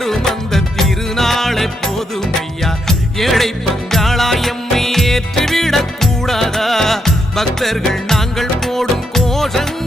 பெறும் அந்த திருநாளை போதுமையா ஏழை பங்காளாயம்மை ஏற்றிவிடக் கூடாதா பக்தர்கள் நாங்கள் போடும் கோஷங்கள்